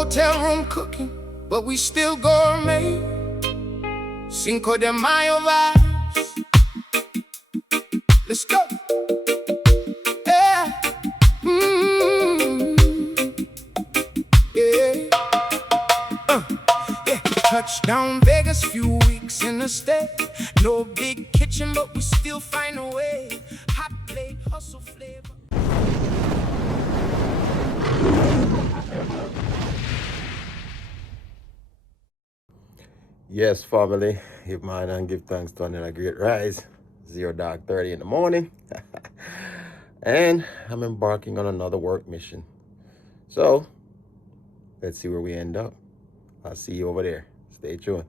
hotel room cooking, but we still gourmet. Cinco de Mayo vibes. Let's go. Yeah. Yeah. Yeah. Touchdown Vegas, few weeks in the state. No big kitchen, but we still find a way. Hot plate, hustle flavor. Yes, family, give mine and give thanks to another great rise. 0:30 in the morning. And I'm embarking on another work mission. So, let's see where we end up. I'll see you over there. Stay tuned.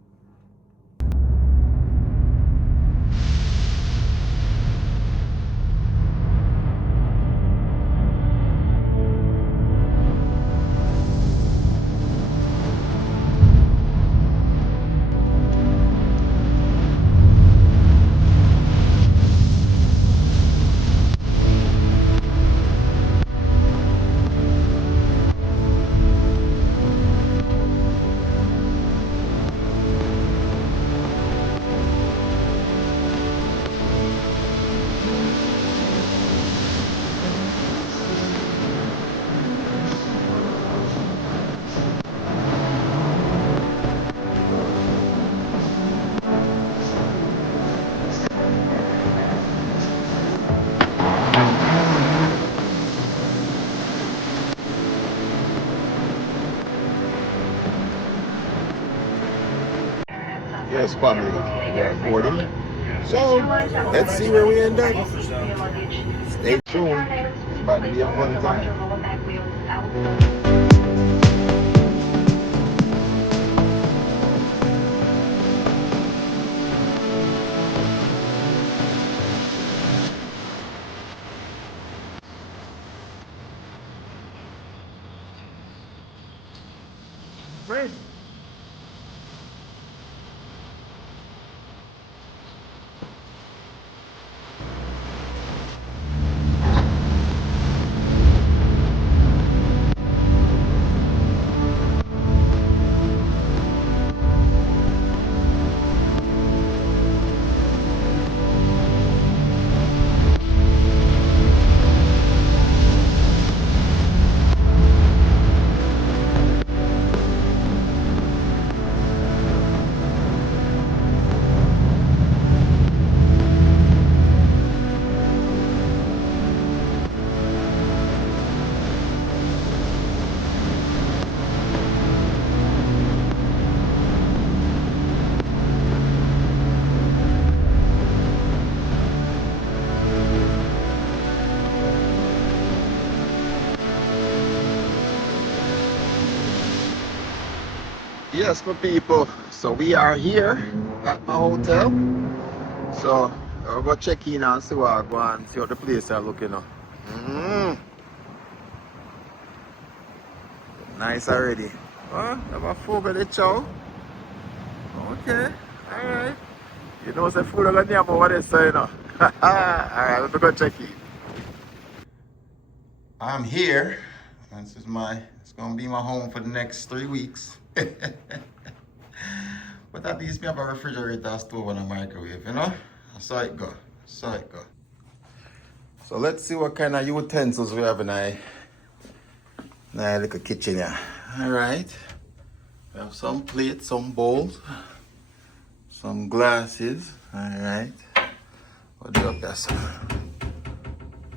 Yes, family, we are boarding. So, let's see where we end up. Stay tuned. It's about to be a fun time. Great. Yes, my people. So we are here at my hotel. So I'll go check in and see what I go and see how the place are looking up. Nice already. Oh, have a full belly chow. Okay, alright. You know the food of Nyam over there, so you know. Alright, let me go check in. I'm here. It's gonna be my home for the next 3 weeks. But at least we have a refrigerator, stove, and a microwave, you know? So it go. So it go. So let's see what kind of utensils we have in our little kitchen here. Alright. We have some plates, some bowls, some glasses. Alright. What do you have there? Some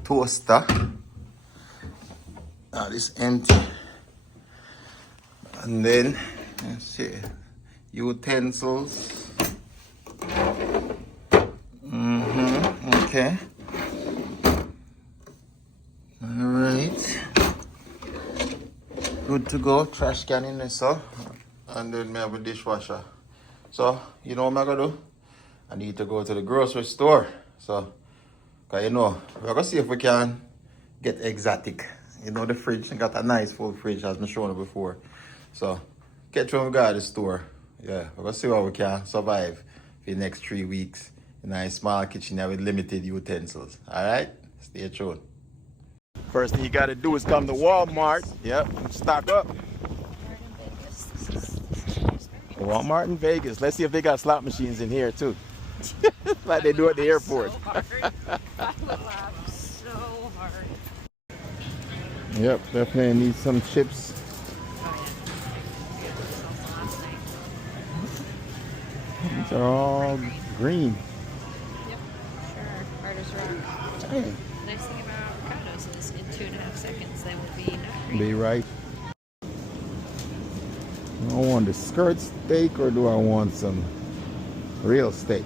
toaster. Now this empty. And then, let's see, utensils. Okay. Alright. Good to go. Trash can in there, so. And then we have a dishwasher. So, you know what I'm gonna do? I need to go to the grocery store. So, cause you know, we're gonna see if we can get exotic. You know, the fridge got a nice full fridge, as I shown you before. So, catch when we go to the store. Yeah, we're gonna see how we can survive for the next 3 weeks in a small kitchen with limited utensils. Alright? Stay tuned. First thing you gotta do is come to Walmart. Yep, stock up. Walmart in Vegas. Let's see if they got slot machines in here too. Like they do at the airport. So hard. I would laugh so hard. Yep, definitely need some chips. Oh yeah. We had those salsa last night. These are all green. Yep. Sure. Hard as rock. Dang. Nice thing about avocados is in 2.5 seconds they will be not green. Be right. I want the skirt steak or do I want some real steak?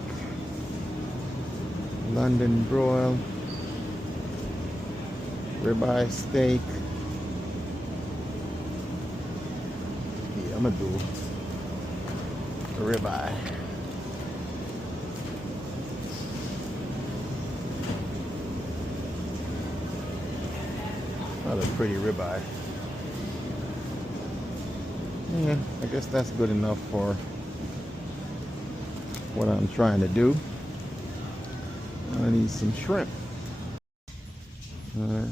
London broil, ribeye steak. Yeah, I'm gonna do the ribeye. Another pretty ribeye. Yeah, I guess that's good enough for what I'm trying to do. I need some shrimp. I'm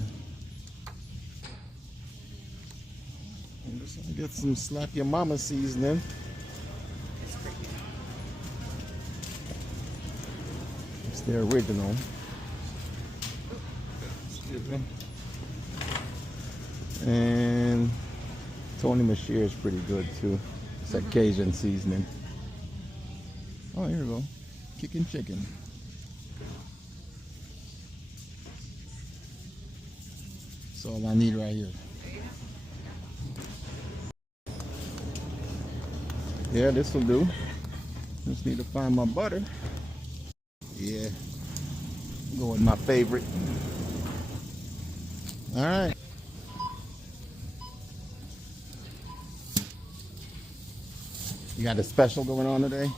just gonna get some slap your mama seasoning. It's the original. Excuse me. And Tony Mashir is pretty good too. It's like Cajun seasoning. Oh, here we go. Kicking chicken. That's all I need right here. Yeah, this will do. Just need to find my butter. Yeah. Go with my favorite. All right. You got a special going on today?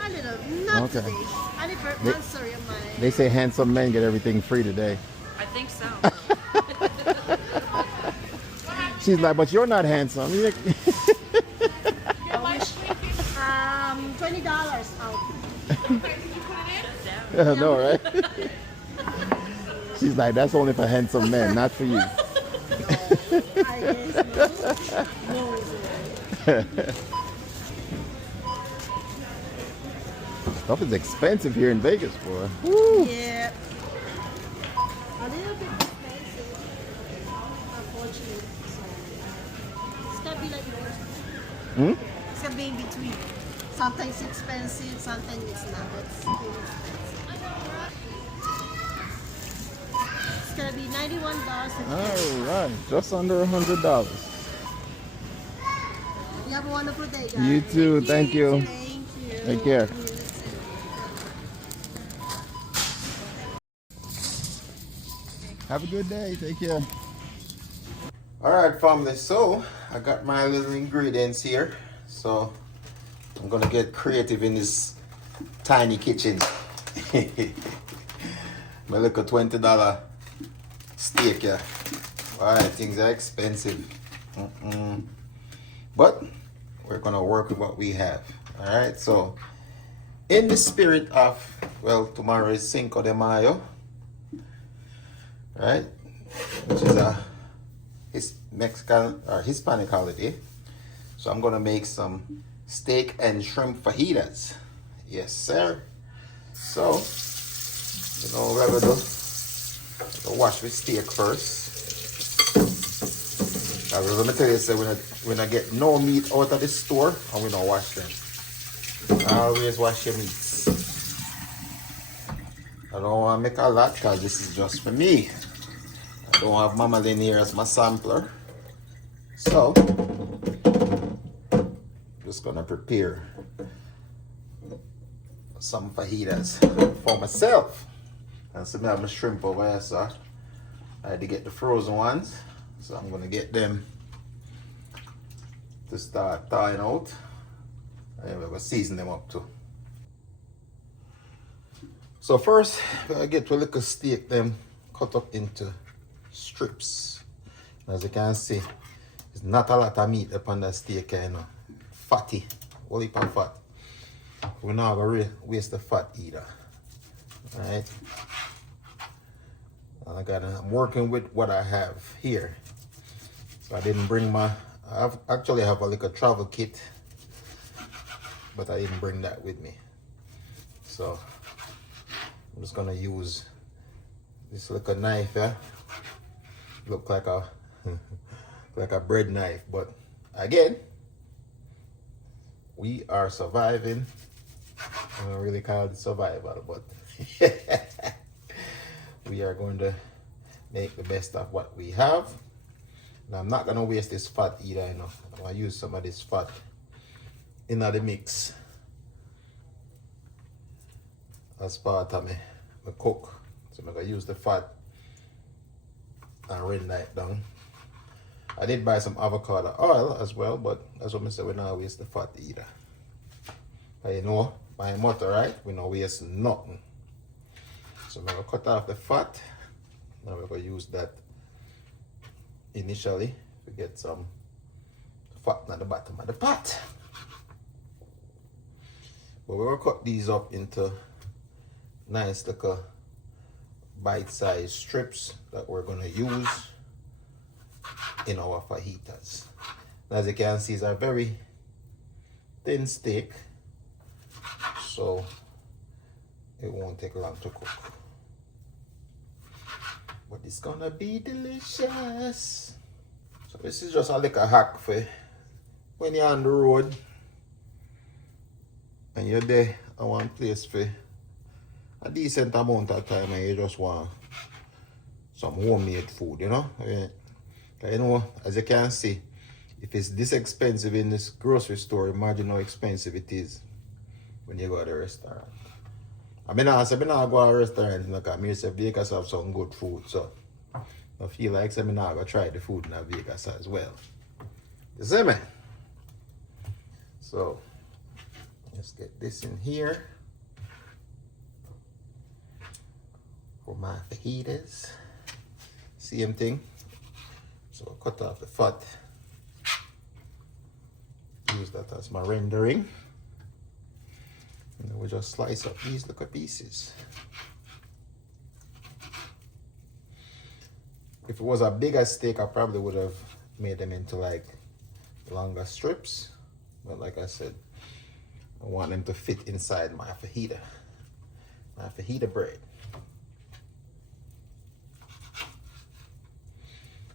A little, not Okay. today. Anniversary of my. They say handsome men get everything free today. I think so. She's like, but you're not handsome. You're like, $20 out. I know, right? She's like, that's only for handsome men, not for you. I guess no. No. Stuff is expensive here in Vegas, boy. Woo. Yeah. A little bit expensive, unfortunately. So it's gonna be like that. It's gonna be in between. Sometimes it's expensive, sometimes it's not. It's gonna be $91. All right, just under $100. You have a wonderful day, guys. You too. Thank you. Thank you. Take care. Have a good day. Take care. All right, family. So I got my little ingredients here. So I'm gonna get creative in this tiny kitchen. My little $20 steak. Yeah. All right, things are expensive. But we're gonna work with what we have. All right. So in the spirit of, well, tomorrow is Cinco de Mayo. Right, which is a Mexican or Hispanic holiday. So I'm gonna make some steak and shrimp fajitas. Yes, sir. So, you know what we're gonna do? I'll wash the steak first. I was gonna tell you, so when I get no meat out of the store, I'm gonna wash them. Always wash your meats. I don't want to make a lot because this is just for me. I don't have Mama Lynn here as my sampler. So, just gonna prepare some fajitas for myself. And so I have my shrimp over here, so I had to get the frozen ones. So I'm gonna get them to start thawing out. And we're gonna season them up too. So first, I get to a little steak them cut up into strips. As you can see, there's not a lot of meat upon that steak, you know. Fatty, whole heap of fat. We're not gonna waste the fat either. Alright. I'm working with what I have here. So I didn't bring I actually have a little travel kit but I didn't bring that with me. So I'm just gonna use this little knife, yeah. Look like a like a bread knife, but again, we are surviving. I don't really call it survival, but we are going to make the best of what we have. And I'm not gonna waste this fat either, you know. I'm gonna use some of this fat in the mix as part of my cook. So I'm gonna use the fat and render it down. I did buy some avocado oil as well, but that's what I said, we don't waste the fat either. But you know, my motto, right? We don't waste nothing. So I'm gonna cut off the fat. Now we're gonna use that initially to get some fat at the bottom of the pot. But we're gonna cut these up into nice little bite-sized strips that we're gonna use in our fajitas. As you can see, it's a very thin steak, so it won't take long to cook. But it's gonna be delicious. So this is just a little hack for when you're on the road and you're there at one place for a decent amount of time and you just want some homemade food, you know? You know, as you can see, if it's this expensive in this grocery store, imagine how expensive it is when you go to the restaurant. I mean, I not go to a restaurant, look at me, say Vegas have some good food, so I feel like I'm not going to try the food in Vegas as well. You see me? So, let's get this in here for my fajitas. Same thing. So cut off the fat. Use that as my rendering. And then we just slice up these little pieces. If it was a bigger steak, I probably would have made them into like longer strips. But like I said, I want them to fit inside my fajita bread.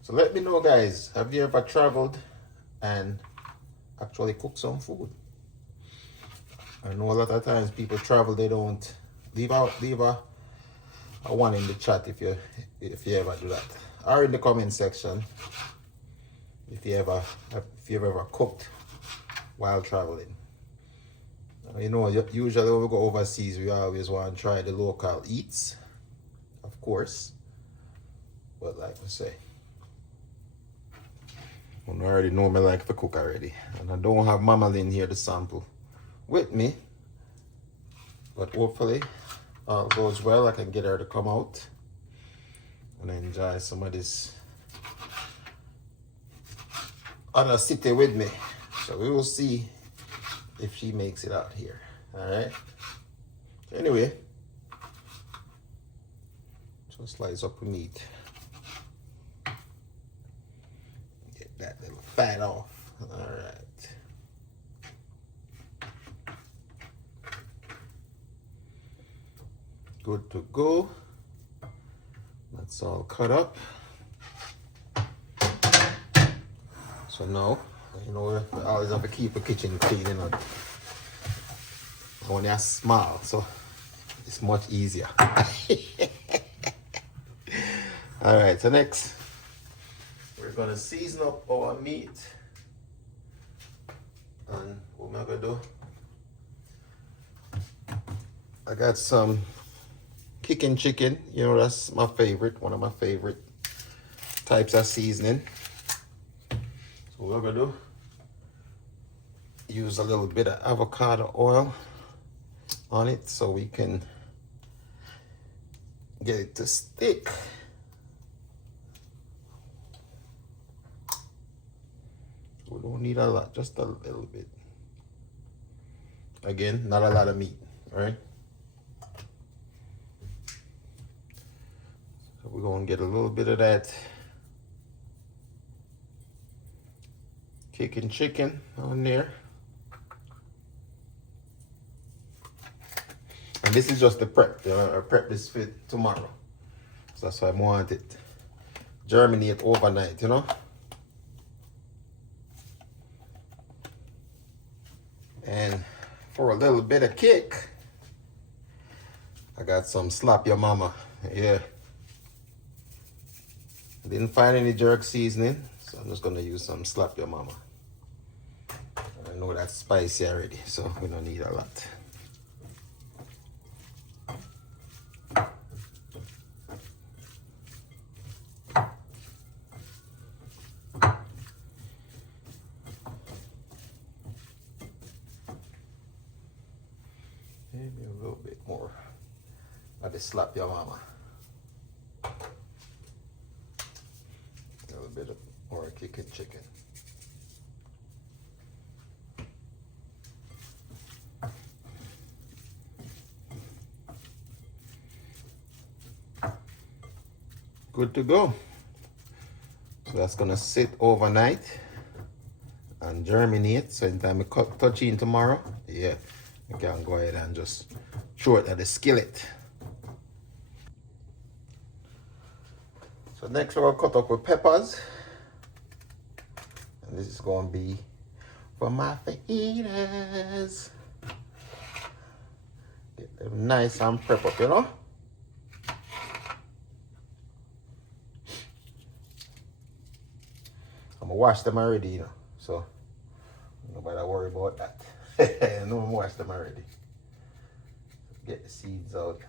So let me know, guys, have you ever traveled and actually cooked some food? I know a lot of times people travel, they don't leave a one in the chat if you ever do that, or in the comment section if you've ever cooked while traveling. You know, usually when we go overseas, we always want to try the local eats, of course, but like I say, I already know me like to cook already, and I don't have Mama Lynn here to sample with me, but hopefully all goes well. I can get her to come out and enjoy some of this other city with me. So we will see if she makes it out here. All right. So anyway, just slice up the meat. Get that little fat off. All right. Good to go. That's all cut up. So now, you know, we always have to keep the kitchen clean, you know. When you're small, so it's much easier. All right, so next, we're gonna season up our meat. And what am I gonna do? I got some kicking chicken, you know, that's my favorite, one of my favorite types of seasoning. So what we're gonna do, use a little bit of avocado oil on it so we can get it to stick. We don't need a lot, just a little bit. Again, not a lot of meat, right? So we're gonna get a little bit of that kicking chicken on there. And this is just the prep. I prep this for tomorrow. So that's why I want it germinate overnight, you know. And for a little bit of kick, I got some slap your mama. Yeah. I didn't find any jerk seasoning, so I'm just gonna use some slap your mama. I know that's spicy already, so we don't need a lot. Maybe a little bit more. I just slap your mama. A little bit of more kicking chicken. Good to go. So that's gonna sit overnight and germinate. So anytime I touch in tomorrow, yeah, I can go ahead and just throw it at the skillet. So next we're gonna cut up with peppers. And this is gonna be for my fajitas. Get them nice and prep up, you know? I'm gonna wash them already, you know, so nobody worry about that. I know I'm wash them already. Get the seeds out.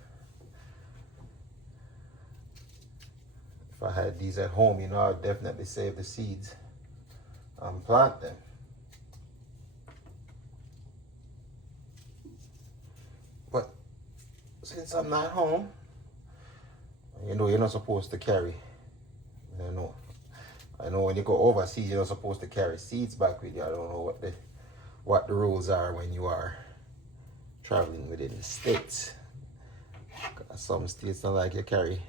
If I had these at home, you know, I'd definitely save the seeds and plant them. But since I'm not home, you know, you're not supposed to carry, I know when you go overseas, you're not supposed to carry seeds back with you. I don't know what the rules are when you are traveling within the states. Some states don't like you carry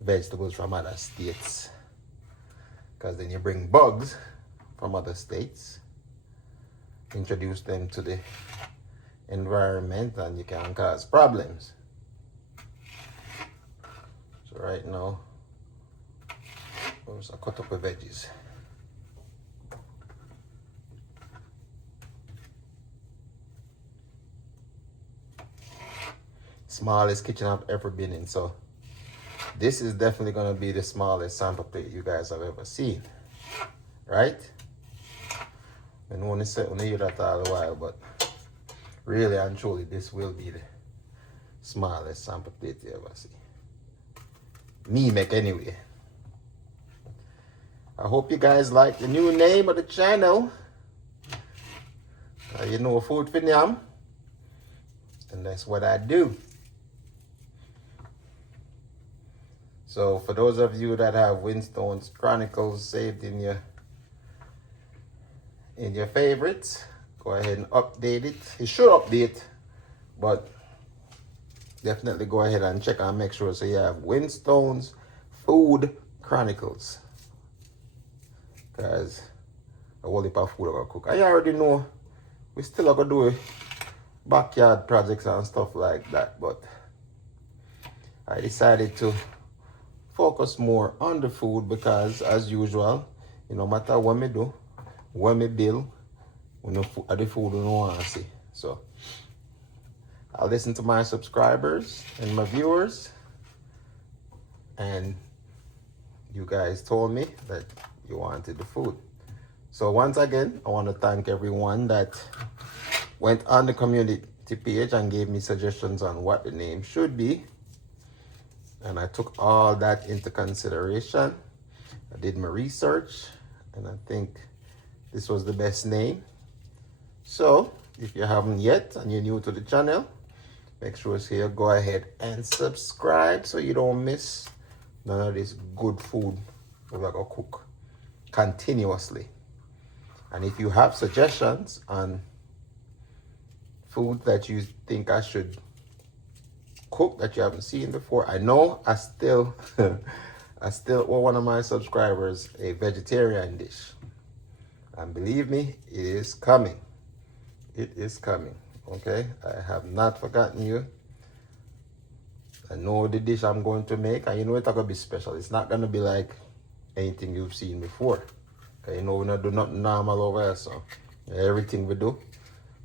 vegetables from other states, because then you bring bugs from other states, introduce them to the environment, and you can cause problems. So right now, I cut up the veggies. Smallest kitchen I've ever been in, so this is definitely gonna be the smallest sample plate you guys have ever seen, right? I know I hear that all the while, but really and truly, this will be the smallest sample plate you ever see. Me make anyway. I hope you guys like the new name of the channel. You know, food for Nyam, and that's what I do. So for those of you that have Winstone's Chronicles saved in your favorites, go ahead and update it. It should update, but definitely go ahead and check and make sure so you have Winstone's Food Chronicles. Because a whole heap of food I'm gonna cook. I already know we still are gonna do backyard projects and stuff like that, but I decided to focus more on the food because, as usual, no matter what me do, what me build, the food we don't want to see. So I listen to my subscribers and my viewers, and you guys told me that you wanted the food. So once again, I want to thank everyone that went on the community page and gave me suggestions on what the name should be. And I took all that into consideration. I did my research, and I think this was the best name. So if you haven't yet and you're new to the channel, make sure you go ahead and subscribe so you don't miss none of this good food we're gonna cook continuously. And if you have suggestions on food that you think I should cook that you haven't seen before, I know I still owe one of my subscribers a vegetarian dish, and believe me, it is coming. It is coming. Okay, I have not forgotten you. I know the dish I'm going to make, and you know it's going to be special. It's not going to be like anything you've seen before. Because you know we don't do nothing normal over here, so everything we do,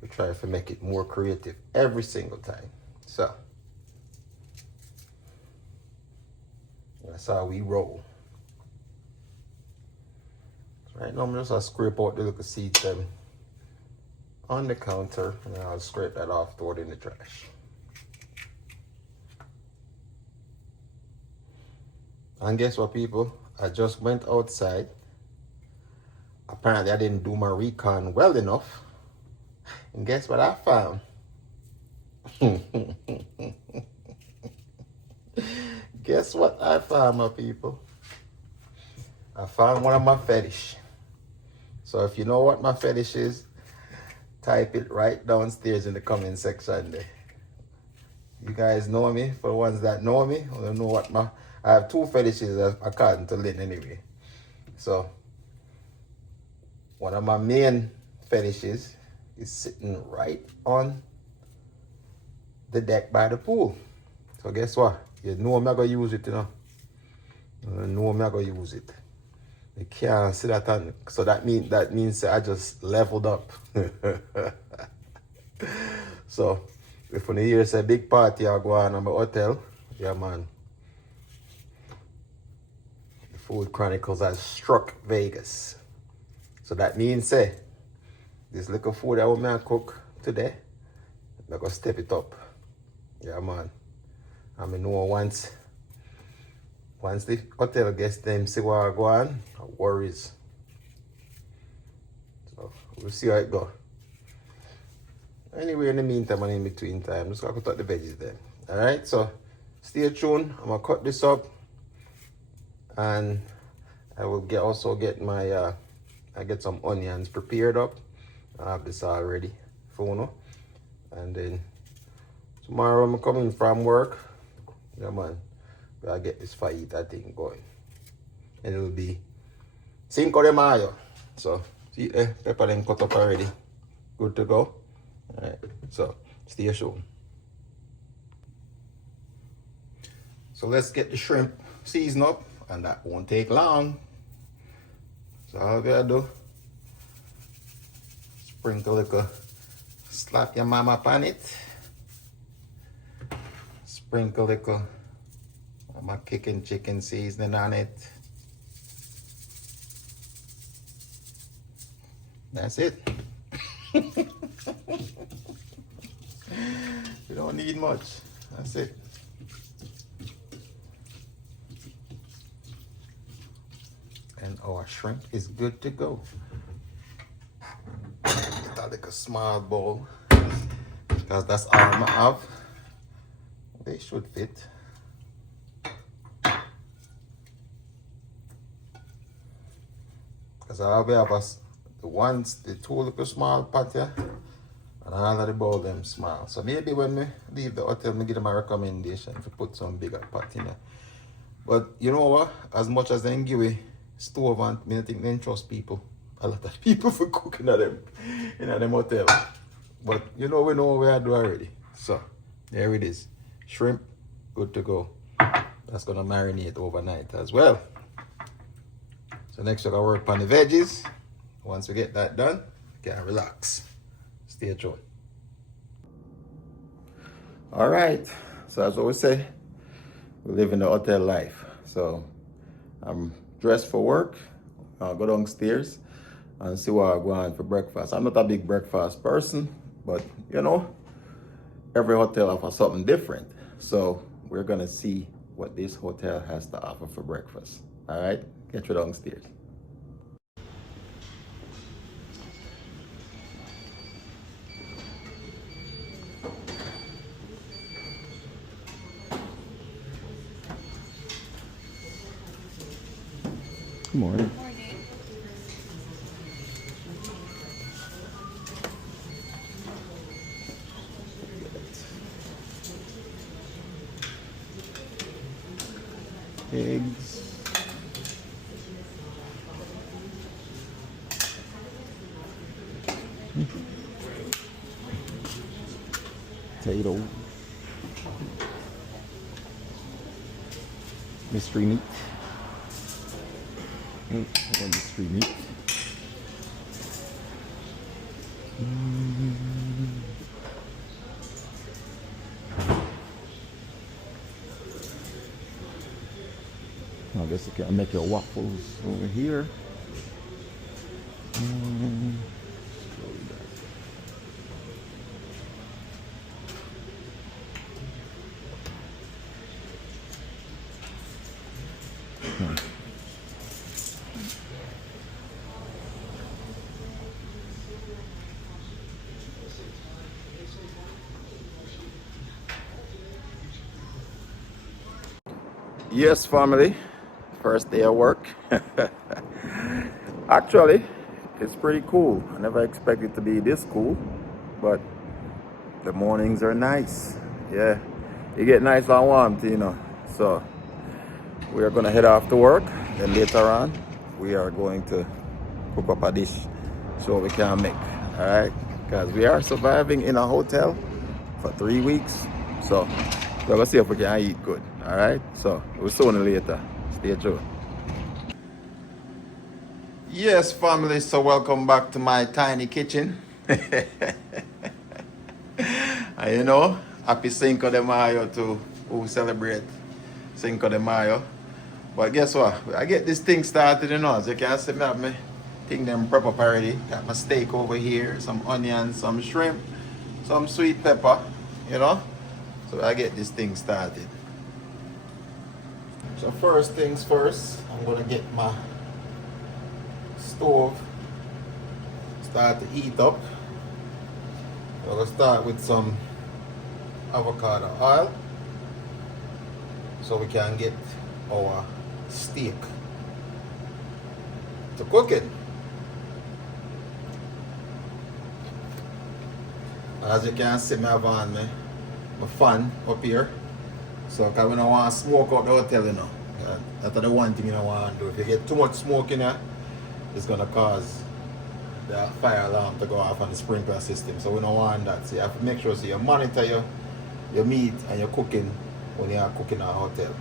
we try to make it more creative every single time. So, that's how we roll. So right now I'm just going to scrape out the little seeds on the counter, and then I'll scrape that off, throw it in the trash. And guess what, people? I just went outside. Apparently I didn't do my recon well enough. And guess what I found? Guess what I found, my people? I found one of my fetish. So if you know what my fetish is, type it right downstairs in the comment section there. You guys know me. For the ones that know me, I don't know what I have two fetishes according to Lynn anyway. So one of my main fetishes is sitting right on the deck by the pool. So guess what? You know I'm not gonna use it, you know. You know I'm not gonna use it. You can't see that on. So that means I just leveled up. So if when you hear say big party I go on at my hotel, yeah man. The Food Chronicles has struck Vegas. So that means say this little food I want me to cook today, I'm gonna step it up. Yeah man. I mean know once the hotel guests them see what I go on, no worries. So we'll see how it goes. Anyway, in the meantime and in between time, I'm just gonna cut the veggies there. Alright, so stay tuned. I'm gonna cut this up and I will also get my I get some onions prepared up. I have this already for you know. And then tomorrow I'm coming from work. Yeah man, I'll get this fajita thing going. And it will be Cinco de Mayo. So see pepper then cut up already. Good to go. Alright, so stay tuned. So let's get the shrimp seasoned up, and that won't take long. So all we gotta do, sprinkle a little, slap your mama on it. Sprinkle a little my kicking chicken seasoning on it. That's it. You don't need much. That's it. And our shrimp is good to go. Get that like a small bowl because that's all I have. They should fit. Because I have the two little small pot here, and all of the bowl them small. So maybe when we leave the hotel, me give them a recommendation to put some bigger pot in there. But you know what? As much as they give a stove and I think they trust people. A lot of people for cooking at them in them hotel. But you know we know what we are doing already. So there it is. Shrimp, good to go. That's gonna marinate overnight as well. So next we're gonna work on the veggies. Once we get that done, we can relax. Stay tuned. Alright, so as I always say, we live in the hotel life. So I'm dressed for work. I'll go downstairs and see what I go on for breakfast. I'm not a big breakfast person, but you know, every hotel offers something different. So we're gonna see what this hotel has to offer for breakfast. Alright, get you downstairs. Good morning. Eggs. Potato. mystery meat. Mystery meat. I guess you can make your waffles over here. Yes, family. First day of work. Actually, it's pretty cool. I never expected it to be this cool, but the mornings are nice. Yeah, you get nice and warm, you know. So we are gonna head off to work. Then later on, we are going to cook up a dish so we can make. All right, because we are surviving in a hotel for 3 weeks. So we're gonna see if we can eat good. All right. So we'll see you later. Stay tuned. Yes, family, so welcome back to my tiny kitchen. And you know, happy Cinco de Mayo to who celebrate Cinco de Mayo. But guess what? I get this thing started, you know. As you can see, me have my thing them prep up already. Got my steak over here, some onions, some shrimp, some sweet pepper, you know. So I get this thing started. So first things first, I'm gonna get my stove start to heat up. So I'm gonna start with some avocado oil so we can get our steak to cook it. As you can see, I have on my fan up here. So because we don't want to smoke out the hotel, you know. That's the one thing you don't want to do. If you get too much smoke in here, it's going to cause the fire alarm to go off on the sprinkler system. So we don't want that. So you have to make sure so you monitor your meat and your cooking when you are cooking at a hotel.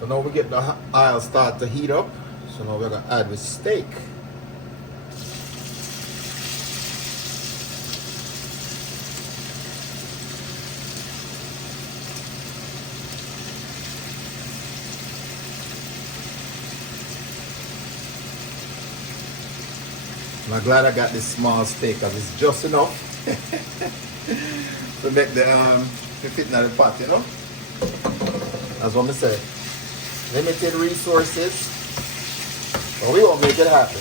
So now we get the oil start to heat up. So now we're going to add the steak. I'm glad I got this small steak because it's just enough to make the to fit in the pot, you know. That's what I say. Limited resources, but we won't make it happen.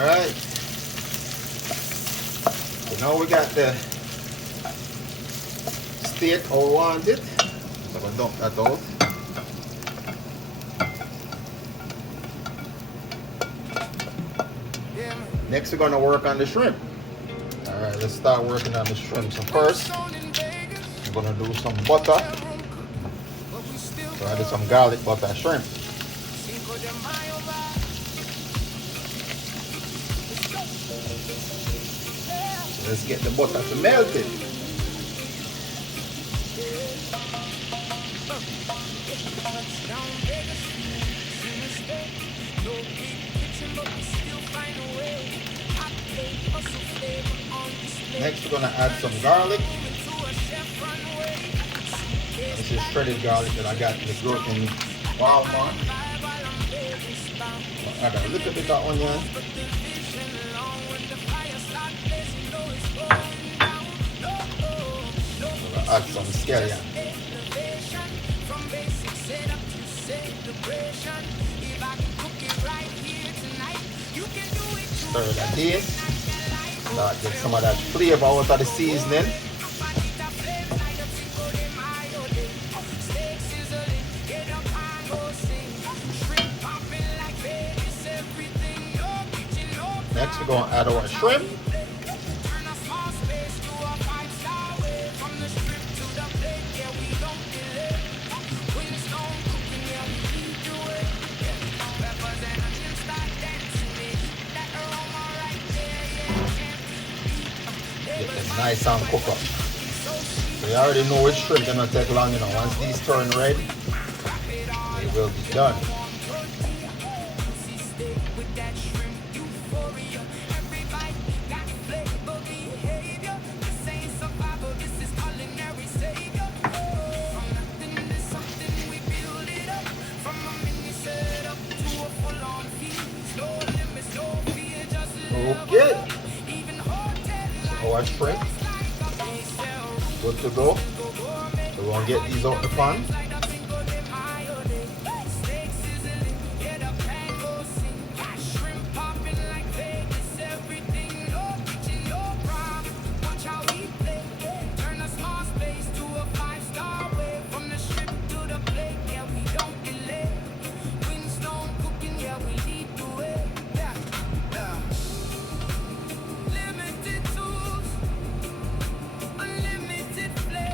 All right. So now we got the steak how we want it. So I'm gonna dump that out. Next we're gonna work on the shrimp. All right, let's start working on the shrimp. So first, I'm gonna do some butter. So I did some garlic butter shrimp. Let's get the butter to melt it. Next we're gonna add some garlic. This is shredded garlic that I got in Walmart. I got a little bit of onion. Add some scallion. Stir that in. Start get some of that flavor out of the seasoning. gonna add our shrimp. Turn a small space to a five-star way. From the strip to the plate, yeah, we don't delay. Windstone cooking, yeah, we lead the way. Peppers and onions start dancing. They heat that aroma right there, yeah, can't beat. Get them nice and cook up. So you already know which shrimp gonna take long, you know. Once these turn red, they will be done. Okay. So our shrimp, good to go. So we're gonna get these out the pan.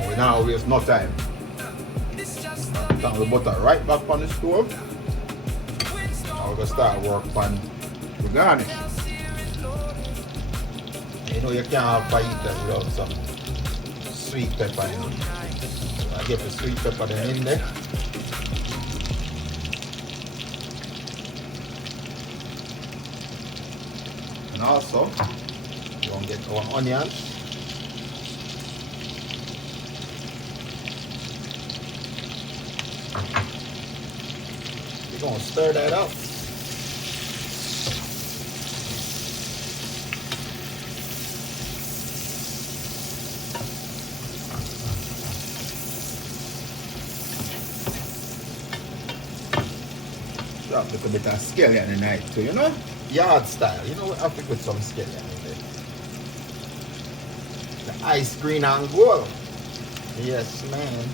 We now waste no time. Turn the butter right back on the stove. Now we're gonna start work on the garnish. You know you can't have fajitas without some sweet pepper in it. I get the sweet pepper then in there. And also, we're gonna get our onions. We're gonna stir that up. Drop a little bit of scallion in it too, you know? Yard style, you know, I have to put some scallion in there. The ice green and gold. Yes, man.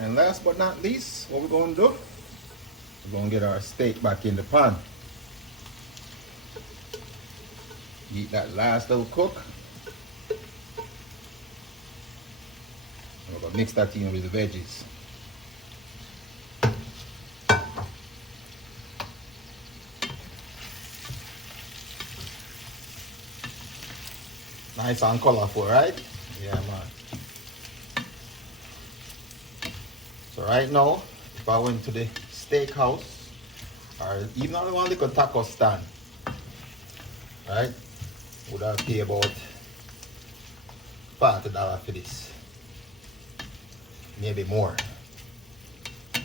And last but not least, what we're going to do, we're going to get our steak back in the pan. Eat that last little cook. And we're going to mix that in with the veggies. Nice and colorful, right? Yeah, man. So right now, if I went to the steakhouse, or even on one little taco stand, right, would I pay about $40 for this, maybe more,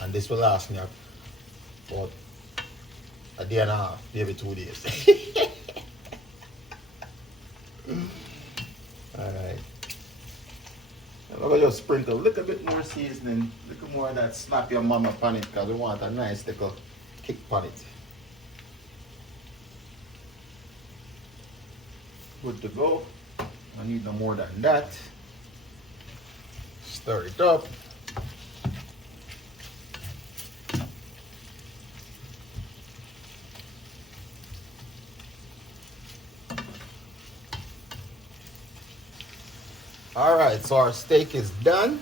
and this will last me about a day and a half, maybe 2 days. All right. I'm going to just sprinkle a little bit more seasoning, a little more of that slap your mama pan it, because we want a nice little kick pan it. Good to go. I need no more than that. Stir it up. All right, so our steak is done.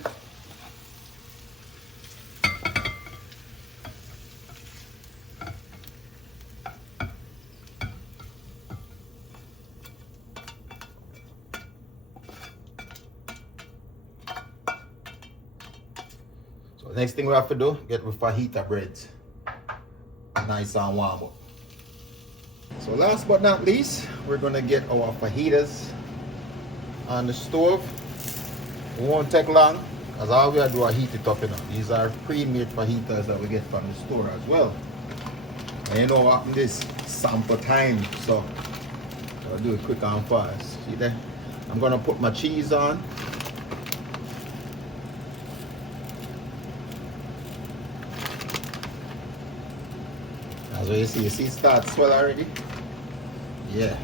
So next thing we have to do, get with fajita breads. Nice and warm up. So last but not least, we're gonna get our fajitas on the stove. It won't take long, because all we gotta do is heat it up, you know. These are pre-made fajitas that we get from the store as well. And you know what, this sample time, so I'll do it quick and fast. See there? I'm gonna put my cheese on. As you see it starts swell already? Yeah.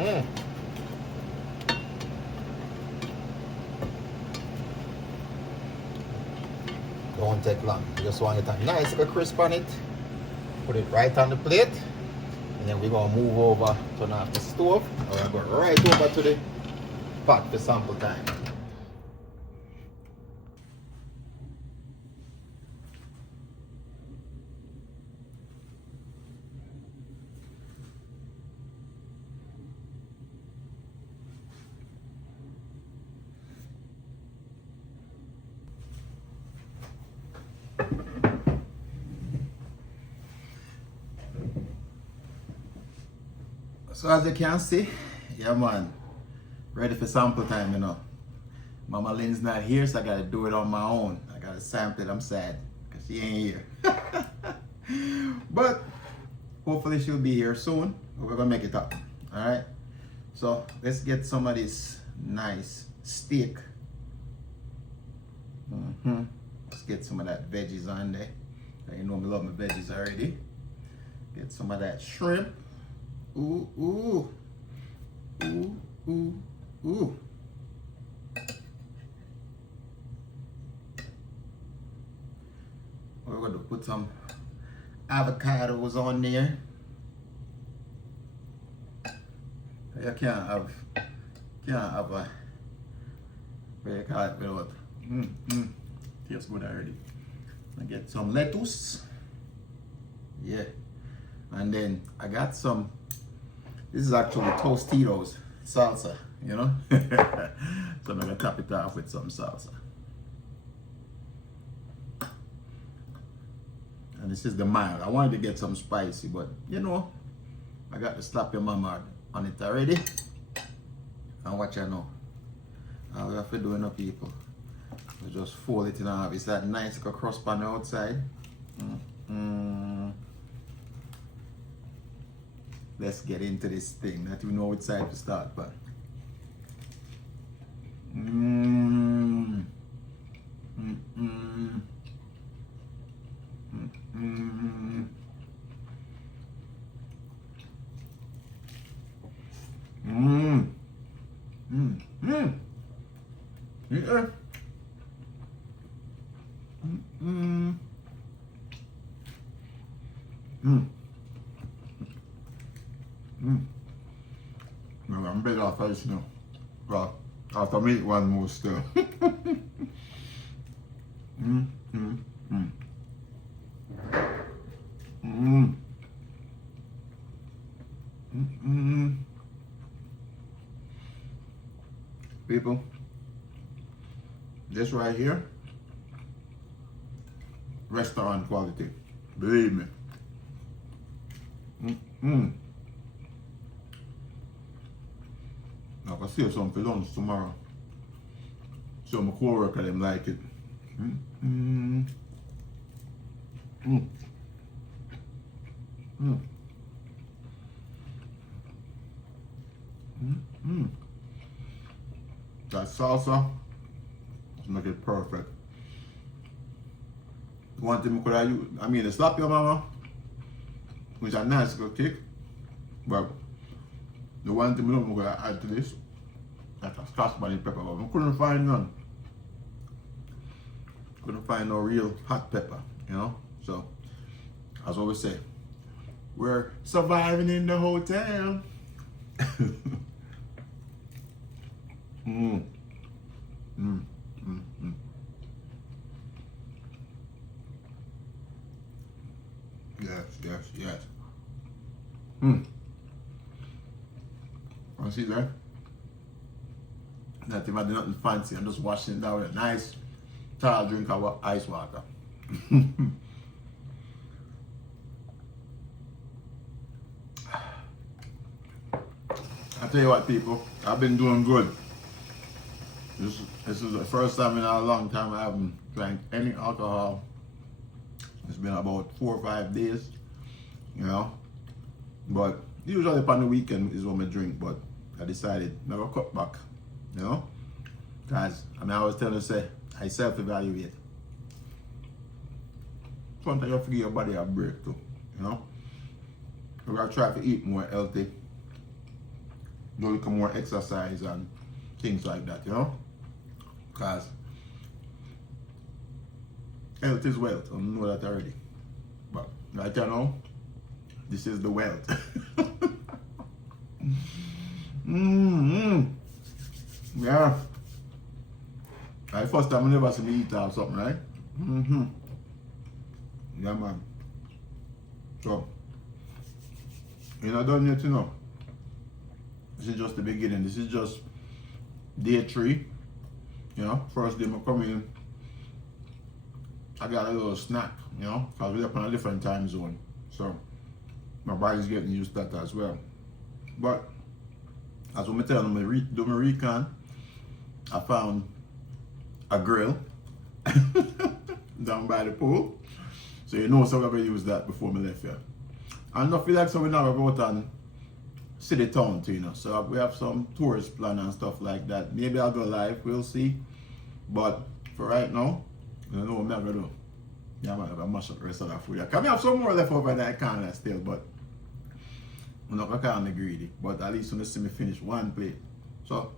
Mm. Don't take long. You just want it a nice little crisp on it. Put it right on the plate. And then we're going to move over, turn off the stove. And we're going to go right over to the pot for sample time. So as you can see, yeah man, ready for sample time, you know. Mama Lynn's not here, so I gotta do it on my own. I gotta sample it, I'm sad, because she ain't here. But hopefully she'll be here soon. We're gonna make it up, all right? So let's get some of this nice steak. Let's get some of that veggies on there. You know I love my veggies already. Get some of that shrimp. Ooh, ooh, ooh, ooh, ooh. We're going to put some avocados on there. You can't have a, what you call it, without, tastes good already. I get some lettuce. Yeah. And then I got some, this is actually Tostitos salsa, you know? So I'm gonna top it off with some salsa. And this is the mild. I wanted to get some spicy, but you know, I got to slap your mama on it already. And watch I know. All we have to do enough people. We just fold it in half. It's that nice little crust on the outside. Let's get into this thing. Not even know which side to start, but yeah. Well, I'm better off this now. Well, after me, one more still. People, this right here, restaurant quality. Believe me. I can save some for lunch tomorrow. So my co-worker them like it. That salsa, make it perfect. One thing could I use, I mean, the slap your mama, which is a nice little kick, but the one thing I'm going to add to this, that's a scotch bonnet pepper, but I couldn't find none. Couldn't find no real hot pepper, you know? So, as I always say, we're surviving in the hotel. Yes. I see that? Not even do nothing fancy. I'm just washing it down with a nice tall drink of ice water. I tell you what, people, I've been doing good. This is the first time in a long time I haven't drank any alcohol. It's been about 4 or 5 days, you know. But usually upon the weekend is when I drink, but I decided never cut back, you know. Because I always tell you, say, I self-evaluate. Sometimes you have to give your body a break too, you know. We're gonna try to eat more healthy, do a little more exercise and things like that, you know? Because health is wealth. I know that already. But right now, this is the wealth. Yeah. Right, first time I never see me eat or something, right? Yeah, man. So, you're not done yet, you know. This is just the beginning. This is just day 3. You know, first day I come in, I got a little snack, you know, because we're up on a different time zone. So, my body's getting used to that as well. But, as I'm telling them, do my recon, I found a grill down by the pool. So you know, so I'm going to use that before we left here. And I feel like so we now go out and see the town too, you know. So we have some tourist plan and stuff like that. Maybe I'll go live, we'll see. But for right now, you know what I'm going to do. Yeah, I'm going to have a mash up the rest of that food. I can have some more left over that I can still, but I'm not going to call me greedy. But at least when you see me finish one plate. So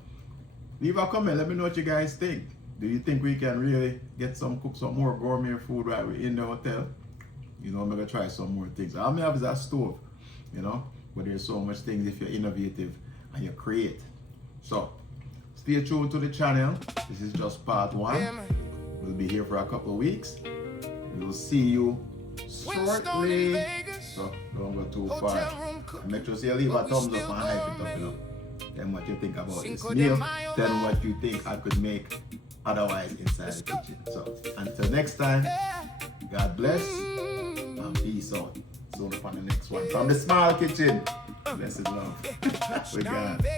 leave a comment, let me know what you guys think. Do you think we can really cook some more gourmet food while we're in the hotel? You know, I'm gonna try some more things. All I have is that stove, you know, but there's so much things if you're innovative and you create. So, stay tuned to the channel. This is just part 1. We'll be here for a couple of weeks. We'll see you shortly. So, don't go too far. And make sure you leave a thumbs up and hype it up, you know. Tell me what you think about this meal. Tell me what you think I could make otherwise inside the kitchen. So until next time, God bless and peace out. See you on the next one from the small kitchen. Blessed love. We got my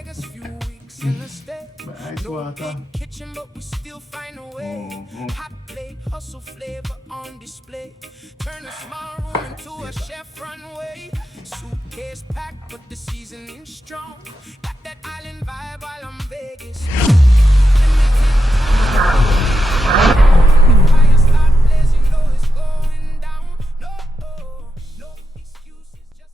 ice water. Kitchen, but we still find a way. Hot plate, hustle flavor on display. Turn a small room into a chef runway. Suitcase packed, but the seasoning strong. Got that island vibe while I'm Vegas. Fire start blazing, know it's going down. No excuses, just.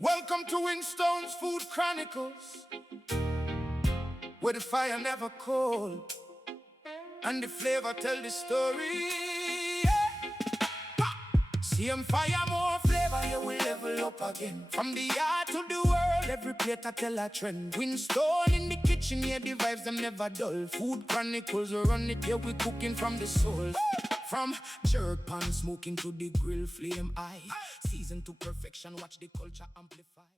Welcome to Winstone's Food Chronicles, where the fire never cold and the flavor tell the story. Same fire, more flavor, you will level up again. From the yard to the world, every plate I tell a trend. Winstone in the kitchen, yeah, the vibes them never dull. Food Chronicles, we run it, yeah, we cooking from the soul. From jerk pan smoking to the grill flame eye. Seasoned to perfection, watch the culture amplify.